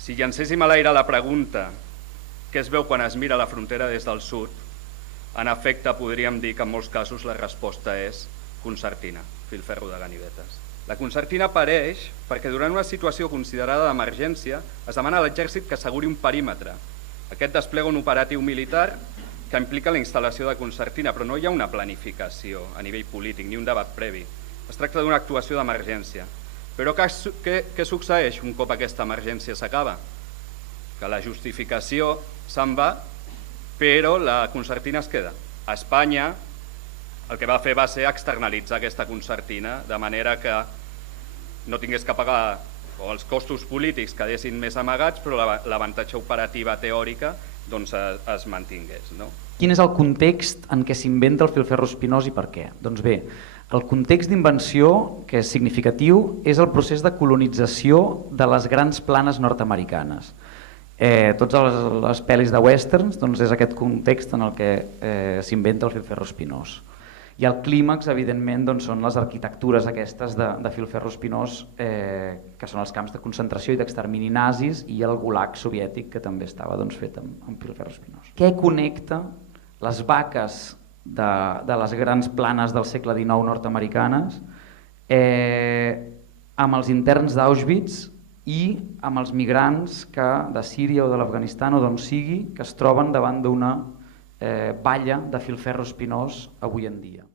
Si llancéssim a l'aire la pregunta què es veu quan es mira la frontera des del sud, en efecte podríem dir que en molts casos la resposta és concertina, filferro de ganivetes. La concertina apareix perquè durant una situació considerada d'emergència es demana a l'exèrcit que asseguri un perímetre. Aquest desplega un operatiu militar que implica la instal·lació de concertina, però no hi ha una planificació a nivell polític ni un debat previ. Es tracta d'una actuació d'emergència. Però què succeeix un cop aquesta emergència s'acaba? Que la justificació se'n va, però la concertina es queda. A Espanya el que va fer va ser externalitzar aquesta concertina de manera que no tingués que pagar, o els costos polítics quedessin més amagats, però l'avantatge operativa teòrica doncs, es mantingués. No? Quin és el context en què s'inventa el filferro espinós i per què? Doncs bé, el context d'invenció, que és significatiu, és el procés de colonització de les grans planes nord-americanes. Totes les pel·lis de westerns doncs és aquest context en el que s'inventa el filferro espinós. I el clímax, evidentment, doncs, són les arquitectures aquestes de filferro espinós, que són els camps de concentració i d'extermini nazis, i el gulag soviètic, que també estava fet amb filferro espinós. Què connecta les vaques de les grans planes del segle XIX nord-americanes amb els interns d'Auschwitz i amb els migrants de Síria o de l'Afganistan o d'on sigui que es troben davant d'una valla de filferro espinós avui en dia?